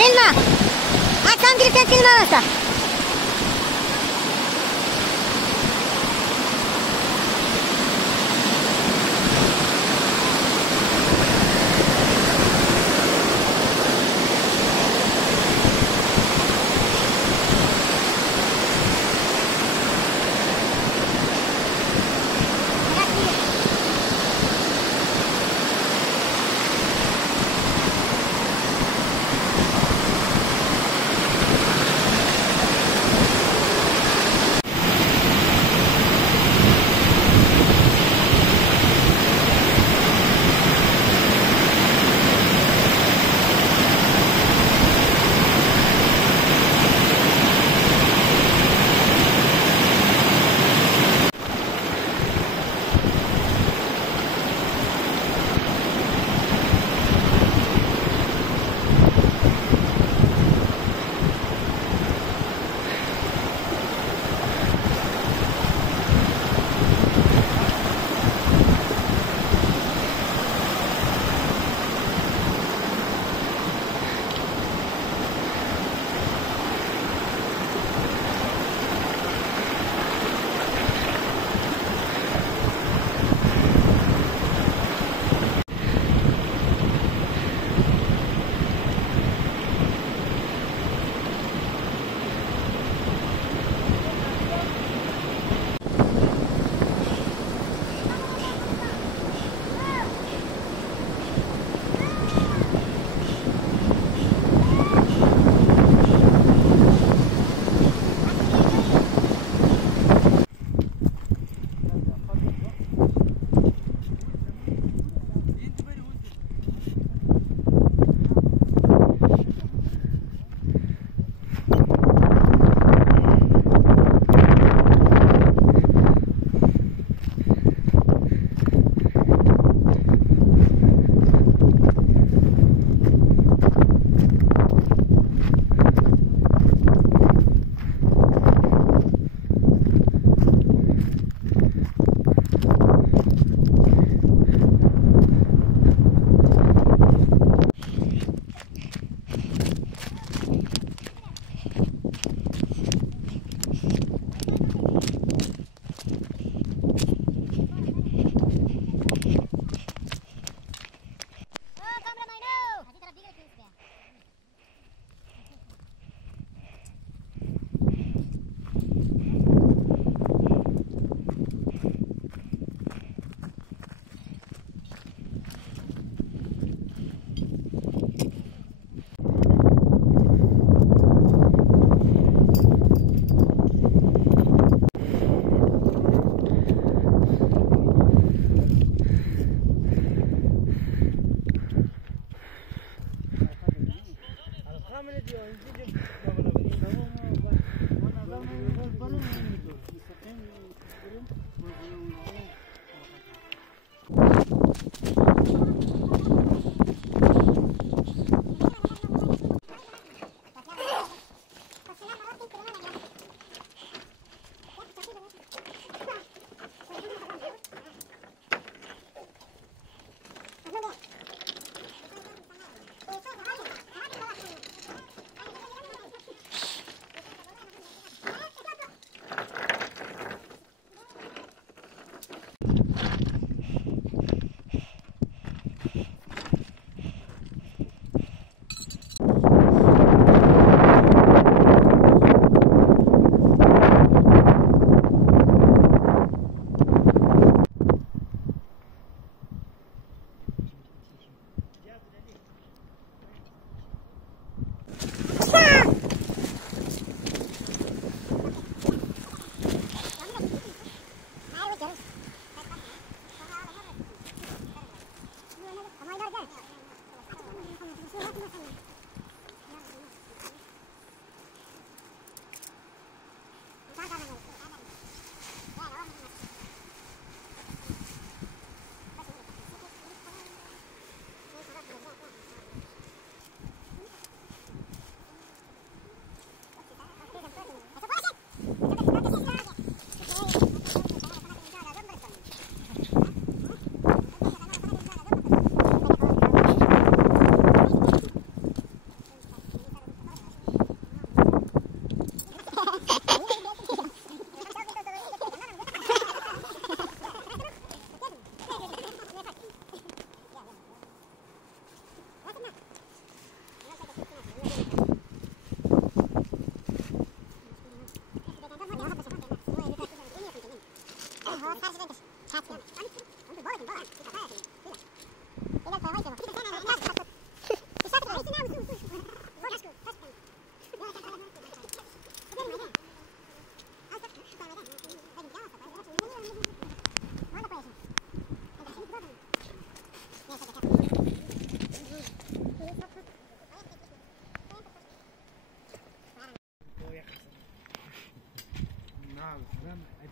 Filma! A tam gdzie ten filmowca?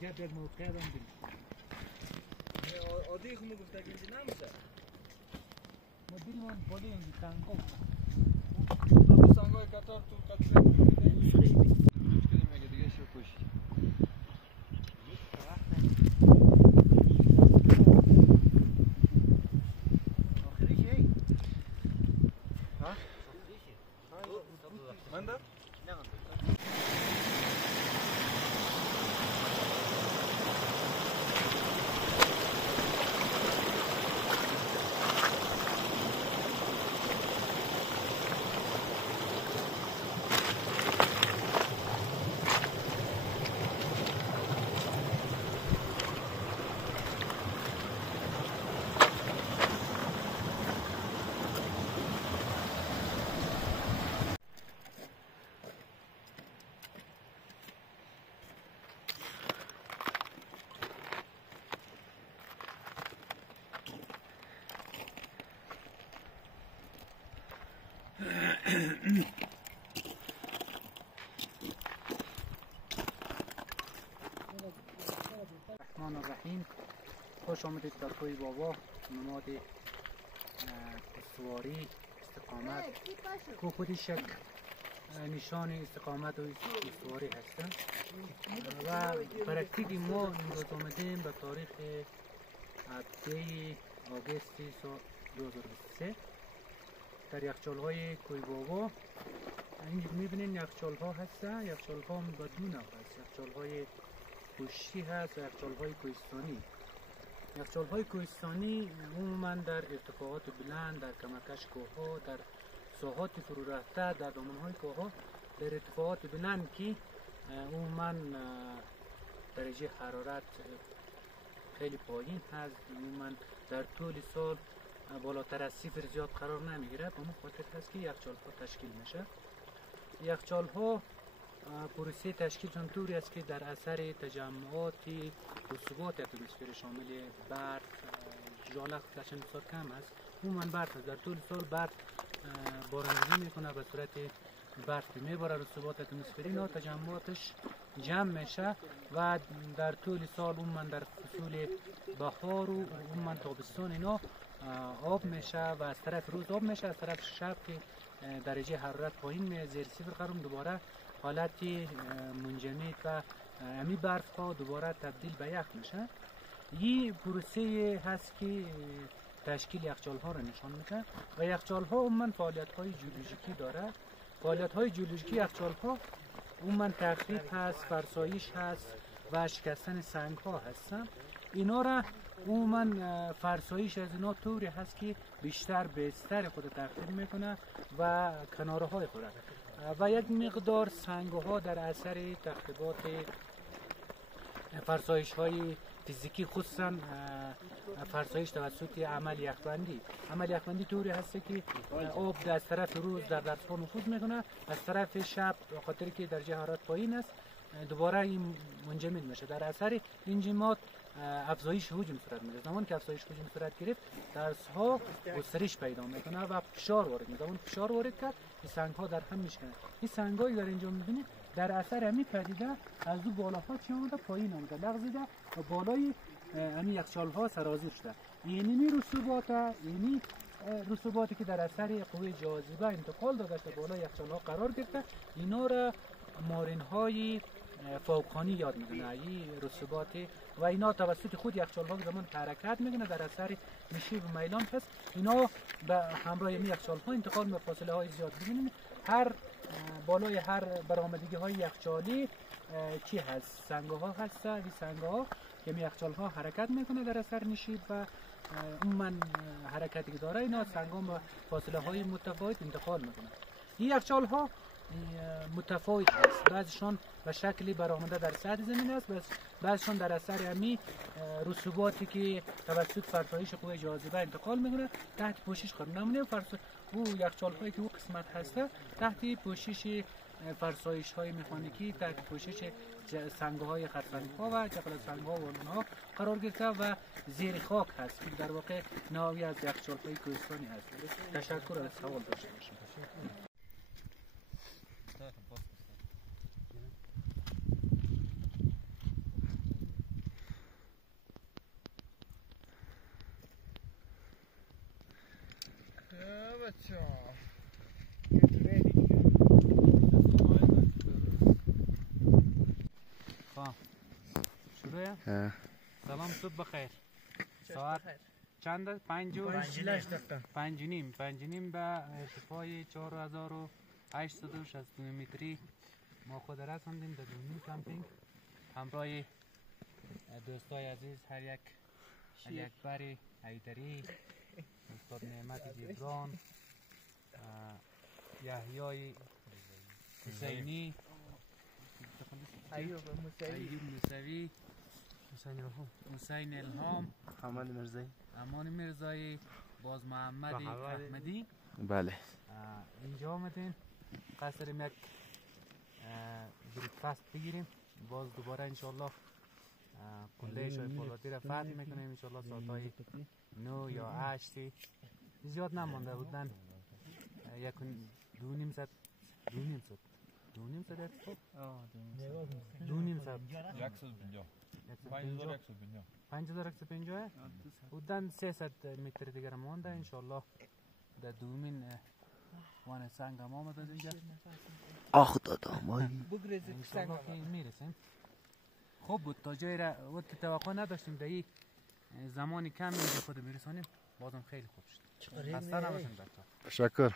عجب یک موقع دارم بینیم عادی خمو گفته که اینجا نمیشه ما بینیم هم بالا اینجا سنگا همون سنگای قطار تو قطره کنیم اگه دیگه شو کشی آخری چه؟ ها؟ من ده؟ الرحمن الرحیم خوش آمدید در کوی بابا نماد استواری استقامت که خودش یک نشان استقامت و استواری هستند و پرکتیک ما امروز آمدیم به تاریخ 7 آگوست سال 2023 در یخچال های کوی بابا. اینجا میبینین یخچال ها هستن، یخچال ها بدون هست، یخچال های پشتی هست و یخچال های کوهستانی. یخچال های کوهستانی عموما در ارتفاعات بلند، در کمرکش کوه ها، در ساحات فرو رفته، در دامن های کوه ها، در ارتفاعات بلند که عموما درجه حرارت خیلی پایین هست، عموما در طول سال بالاتر از 0 زیاد قرار نمیگیره. به اون خاطر هست که یخچال ها تشکیل میشه. یخچال ها پروسه تشکیلشون طوری است که در اثر تجمعات رسوبات اتمسفری شامل برف، ژاله خودشون بسیار کم است. عموما برف است. در طول سال برف بارندگی میکنه به صورت برف که میباره رسوبات اتمسفری، اینا تجمعاتش جمع میشه و در طول سال عموما در فصول بهار و عموما تابستان اینا آب میشه و از طرف روز آب میشه، از طرف شب که درجه حرارت پایین میاد زیر 0 قرار دوباره حالت منجمد و امی برف ها دوباره تبدیل به یخ میشه. این پروسه هست که تشکیل یخچال ها رو نشان میده و یخچال ها عموما فعالیت های جیولوژیکی داره. فعالیت های جیولوژیکی یخچال ها عموما تخریب هست، فرسایش هست و شکستن سنگ ها هستن. اینا را عموما فرسایش از اینا طوری هست که بیشتر بستر خود تخریب میکنه و کناره های خود و یک مقدار سنگ ها در اثر تخریبات فرسایش های فیزیکی، خصوصا فرسایش توسط عمل یخبندی. عمل یخبندی طوری هست که آب از طرف روز در درس‌ها نفوذ میکنه، از طرف شب به خاطر که درجه حرارت پایین است دوباره این منجمد میشه. در اثر انجماد افزایش حجم صورت میگیره. زمان که افزایش حجم صورت گرفت درس‌ها گسترش پیدا میکنه و فشار وارد میشه. زمان فشار وارد کرد این سنگ ها در هم میشکنه. این سنگایی در اینجا میبینید در اثر امی پدیده از دو بالاها چی آمده پایین آمده لغزیده و بالای امی یخچال ها سرازیر شده. اینی رسوباتی که در اثر قوه جاذبه انتقال داده شده بالای یخچال ها قرار گرفته، اینا را مارین های فوقانی یاد میکنه. این رسوبات و اینا توسط خود یخچال ها زمان حرکت میکنه در اثر نشیب و میلان هست. اینا به همراه این یخچال ها انتقال به فاصله های زیاد. ببینید هر بالای هر برآمدگی های یخچالی چی هست؟ سنگ ها هست. این سنگ ها که یخچال ها حرکت میکنه در اثر نشیب و عموما حرکتی که داره اینا سنگ ها به فاصله های متفاوت انتقال میکنه. این یخچال ها متفاوت است. بعضشان به شکلی برآمده در سطح زمین است، بعضشان در اثر امی رسوباتی که توسط فرسایش قوه جاذبه انتقال میکنه تحت پوشش قرار نمونه. او یخچال هایی که او قسمت هسته تحت پوشش فرسایش های مکانیکی، تحت پوشش سنگ های خرسنگ ها و جبل سنگ ها و اونها قرار گرفته و زیر خاک هست که در واقع نوعی از یخچال های کوهستانی هست. تشکر از سوال داشته باشم. شروع؟ سلام، صبح بخیر. ساعت چند؟ 5 نیم به ارتفاع 4860 متری ما خود رساندیم در دونیم کمپینگ همراه دوستای عزیز هر یک علی اکبر حیدری، استاد نعمت جبران، یحیی حسینی، ایوب موسوی، حسین الهام، امان مرزایی، باز محمد احمدی. بله. اینجا آمدیم قصد داریم یک بریکفاست بگیریم. باز دوباره انشالله کله شای فولادی را فتح میکنیم انشالله ساعتهای 9 یا 8. زیاد نمانده بودن، یک دو نیم ساعت 5150 بودن. 300 متر دیگر مانده انشالله در دومین وان سنگ هم آمد از اینجا. آخ دادم انشالله که میرسیم. خوب بود تا جایی را بود که توقع نداشتیم در این زمانی کم اینجا خود میرسانیم. بازم خیلی خوب شد. خسته نباشیم بچه‌ها. تشکر.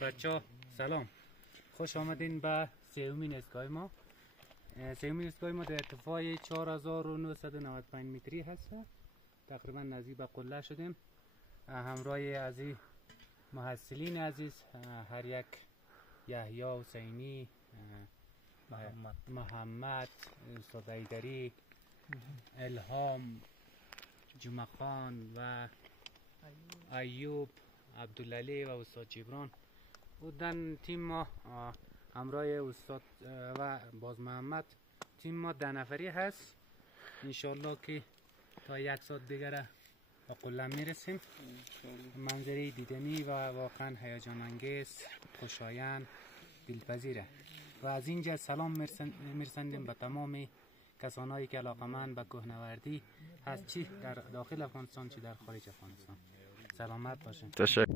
بچه سلام، خوش آمدین به سومین اسکای ما. سومین اسکای ما در ارتفاع 4995 متری هست. تقریبا نزدیک به قله شدیم. همراه از محصلین عزیز هر یک یحیی حسینی، محمد، استاد حیدری، الهام، جمعه خان و ایوب، عبدالعلی و استاد جبران بودن. تیم ما همراه استاد و باز محمد تیم ما 10 نفری هست. انشالله که تا 1 ساعت دیگر به قله میرسیم. منظره دیدنی و واقعا هیجان انگیز، خوشایند، دلپذیره. و از اینجا سلام میرسندیم به تمام کسانایی که علاقمند به کوهنوردی هست، چی در داخل افغانستان چی در خارج افغانستان. سلامت باشین. تشکر.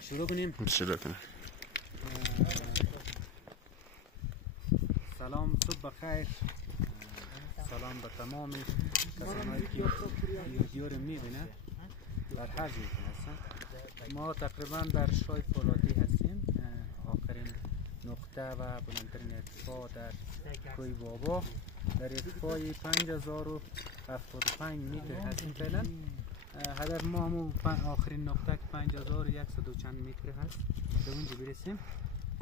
شروع کنیم. سلام، صبح بخیر. سلام به تمام کسانی که ویدیو رو میبینن در هر جایی هستن. ما تقریبا در شای فولادی هستیم، آخرین نقطه و بلندترین ارتفاع در کوه بابا. در ارتفاع 5075 متر هستیم فعلا. هدف ما همون آخرین نقطه که 5100 چند متر هست به اونجا برسیم.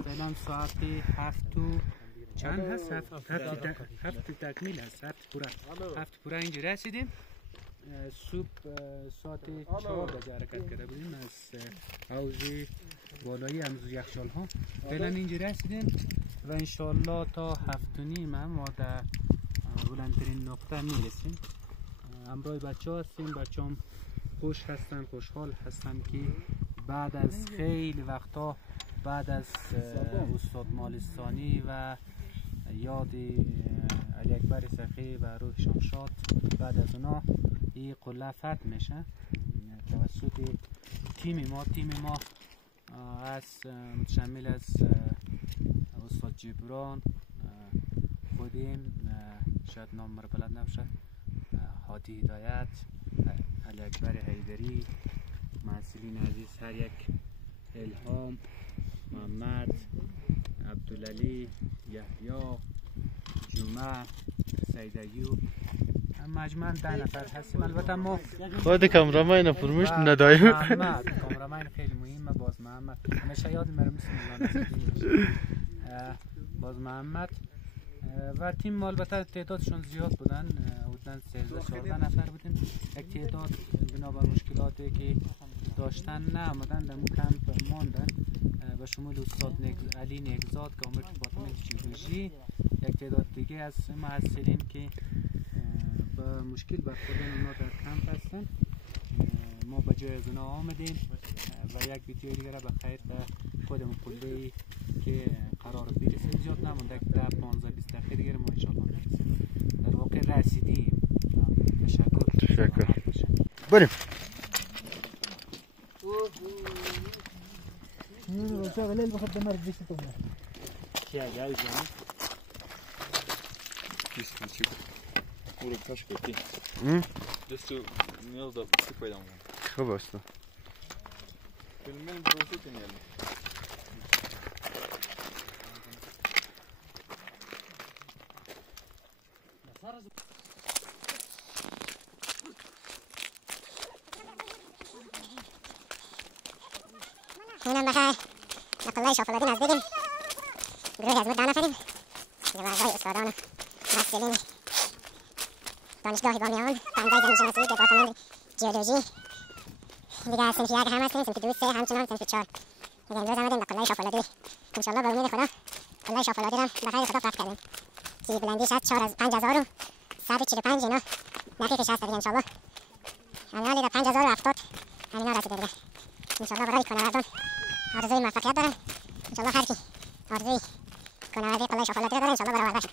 فعلا ساعت 7 و چند هست؟ 7 تکمیل هست، 7 پورا اینجا رسیدیم. صبح ساعت 4 بجه حرکت کرده بودیم از حوض بالایی همزو یخچال ها. فعلا اینجا رسیدیم و انشالله تا 7:30 ما در بلندترین نقطه میرسیم. همراه بچه ها هستیم. بچه هم خوش هستن، خوشحال هستن که بعد از خیلی وقتا، بعد از استاد مالستانی و یاد علی اکبر سخی و روحشان شاد، بعد از اونا این قله فتح میشه. توسط تیم ما از متشمل از استاد جبران، خودم، شاید نام مرا بلد نباشه، هادی هدایت، علی اکبر حیدری، محصلین عزیز هر یک، الهام، محمد، عبدالعلی، یحیی، جمعه، سید ایوب، مجموعاً 10 نفر هستیم. البته ما خود کامرامین فرموش ندایم. محمد کامرامین خیلی مهمه. باز محمد همیشه یاد میره مثل باز محمد و تیم ما البته تعدادشون زیاد بودن، حدوداً 13-14 نفر بودیم. یک تعداد بنابر مشکلاتی که داشتن نه آمدن در اون کمپ ماندن، به شمول استاد علی نگزاد که آمد دیپارتمنت جیولوژی، یک تعداد دیگه از محصلین که با مشکل برخوردن اونا در کمپ هستن. ما به جای از اونا آمدیم و یک ویدیو دیگه را به خیر خودمون کلی که قرار برسیم، زیاد نمونده، 10-15-20 دقیقه دیگه ما انشاءالله برسیم. در واقع رسیدیم. تشکر. بریم. شغل بخد دمر بيستو Kia جاي جاي. Just check. Uro kaç koydu? Just to meal da koydum. خوب است. Filmin burası yani. هنا بخير نقلي شوفلاتين از بگیم گروهی از 10 نفریم. جوازهای استادان محصلین دانشگاه بامیان، فنهای زمین‌شناسی دپارتمان جیولوژی دیگه از صنف 1 هم هستیم، صنف 2 3 همچنان صنف 4 دیگه امروز آمدیم به قلعه شافلاتی. انشالله به امید خدا قلعه شافلاتی را به خیر خدا فتح کردیم که بلندیش از 5145 اینا دقیقش هست دیگه. انشالله الان دیگه 5070 همینا رسیده دیگه. انشالله برای کناردان آرزوی موفقیت دارم. انشالله هر کی آرزوی کناردی قلعه شافلاتی داره انشالله برآورده شد.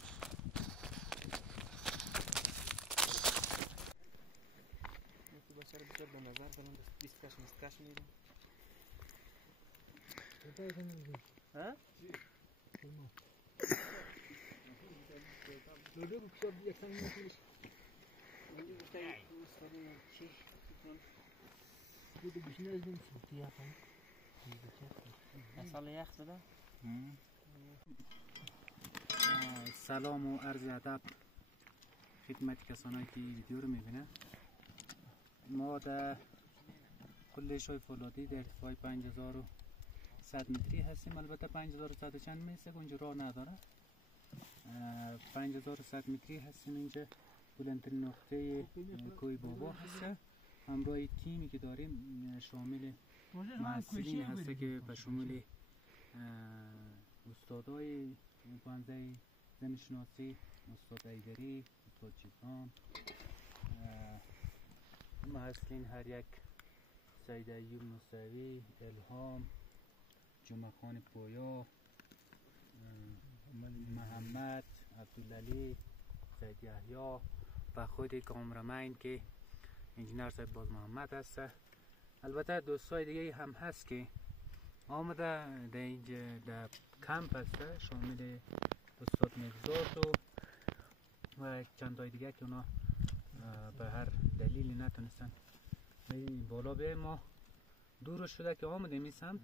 سلام و عرض ادب خدمت کسانی که ویدیو رو میبینن. ما در قلعه شایفولادی در ارتفاع 5100 متری هستیم. البته 5100 چند میسه اونجا راه نداره. 5100 متری هستیم. اینجا بلندترین نقطه کوی بابا هست. همراه تیمی که داریم شامل محصلین هسته که به شمول استادای پانزه زمین‌شناسی، استاد ایدری، استاد جبران، محصلین هر یک، سید ایوب موسوی، الهام، جمعه خان پویا، محمد، عبدالعلی، سید یحیی و خود کامرامین که انجینر صاحب باز محمد هست. البته دوستای دیگه هم هست که آمده در اینجا در کمپ هست، شامل استاد نگزاد و چند تای دیگه که اونا به هر دلیلی نتونستن بالا بیایم. ما دور شده که آمدیم این سمت.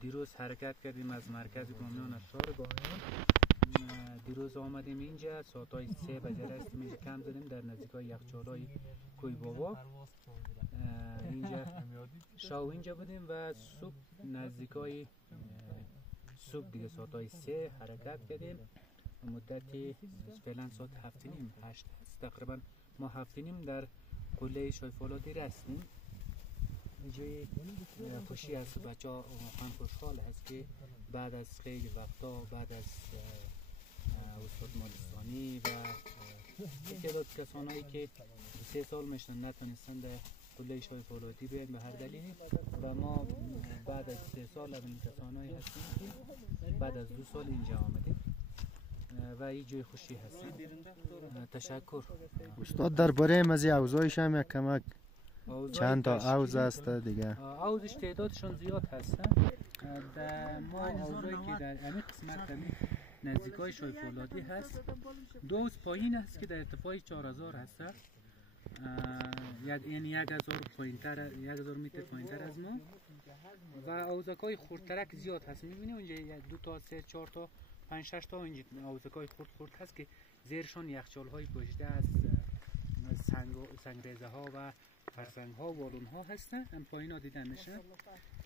دیروز حرکت کردیم از مرکز بامیان از شهر بامیان. دیروز آمدیم اینجا ساعتای 3 بجه رسیدیم اینجا کم زدیم در نزدیکای یخچالای کوی بابا. اینجا شاو اینجا بودیم و صبح نزدیکای صبح دیگه ساعتای 3 حرکت کردیم. مدتی فعلا ساعت 7:30 8 هست تقریبا. ما 7:30 در قلعه شایفولادی رسیدیم. اینجای خوشی هست، بچه ها واقعا خوشحال هست که بعد از خیلی وقتا، بعد از استاد مالستانی و تعداد کسانایی که 3 سال میشن نتونستن در قلعه شایفولادی بیاین به هر دلیلی و ما بعد از 3 سال اولین کسانایی هستیم که بعد از 2 سال اینجا آمدیم و این جای خوشی هست. تشکر. استاد درباره مزی اوضاعش هم یک کمک چند تا عوض است دیگه؟ عوضش تعدادشان زیاد هستن. در ما عوضایی که در همین قسمت نزدیکای شای فولادی هست، دو عوض پایین هست که در ارتفاع 4000 هست، یعنی 1000 پایینتر، 1000 متر پایینتر از ما. و عوضکای خردترک زیاد هست، میبینی اونجا 2 تا 3 4 تا 5 6 تا اینجا عوضکای خرد هست که زیرشان یخچال های پوشیده از سنگریزه ها و فرسنگ ها و والون ها هستن. هم پایین ها دیدن میشه.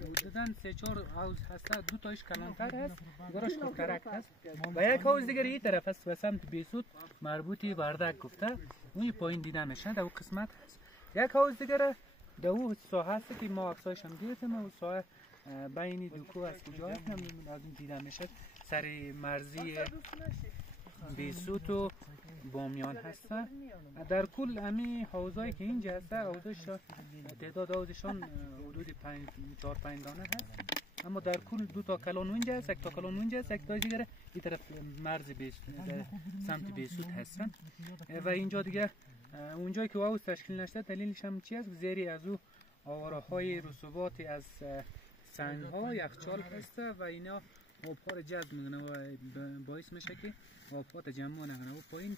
حدوداً 3 4 عوض هست، 2 تایش کلانتر هست، دیگرش خردترک هست. و یک عوض دیگر این طرف هست به سمت بیسود مربوطی وردک گفته، اون پایین دیدن میشه، در اون قسمت هست. یک عوض دیگر در اون ساحه هست که ما عکسایش هم دیدیم، اون ساحه بین دوکو از کجا هست از این دیدن میشه، سر مرزی بیسود و بامیان هستن. در کل همین حوضایی که اینجا هست، تعداد حوضشان حدود 4 5 دانه هست، اما در کل 2 تا کلان اونجا هست، 1 تا کلان اونجا هست، 1 تا دیگه این طرف مرز بیسود سمت بیسود هستن. و اینجا دیگه اونجایی که حوض تشکیل نشده دلیلش هم چی است؟ زیری از او آواره‌های رسوبات از سنگ ها یخچال هسته و اینا آبها رو جذب میکنه و باعث میشه که آبها تجمع نکنه و پایین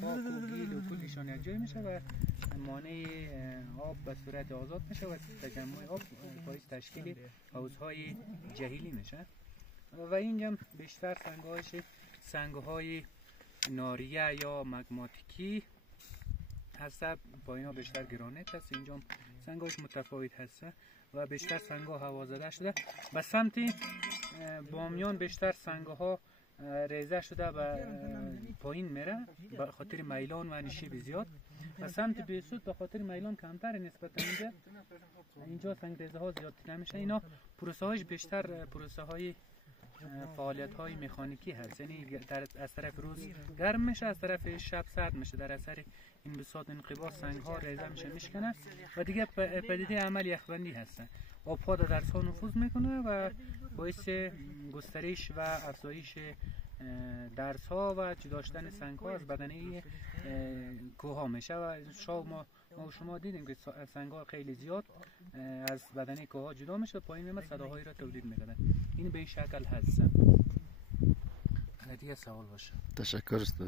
خاک و گیل و کلشان یک جای میشه و مانع آب به صورت آزاد میشه و تجمع آب باعث تشکیل حوضهای جهیلی میشه. و اینجا بیشتر سنگ‌های ناریه یا مگماتیکی هست، پایین ها بیشتر گرانیت هست، اینجا سنگ‌هاش متفاوت هست و بیشتر سنگ‌ها هوا زده شده. به سمت بامیان بیشتر سنگ‌ها ریزه شده و پایین میره به خاطر میلان و نشیب زیاد. و سمت بیسود به خاطر میلان کمتر نسبت اینجا سنگ ریزه ها زیاد دیده میشه. اینا پروسه هاش بیشتر پروسه های فعالیت های مکانیکی هست، یعنی از طرف روز گرم میشه، از طرف شب سرد میشه، در اثر انبساط انقباض سنگ ها ریزه میشکنه و دیگه پدیده عمل یخبندی هستن. آبها در درس ها نفوذ میکنه و باعث گسترش و افزایش درس ها و جدا داشتن سنگ ها از بدنه کوه ها میشه و ما و شما دیدیم که سنگ ها خیلی زیاد از بدنه کوه ها جدا میشه، پایین میاد صداهایی را تولید میکنه. این به این شکل هست. دیگه سوال باشه. تشکر است.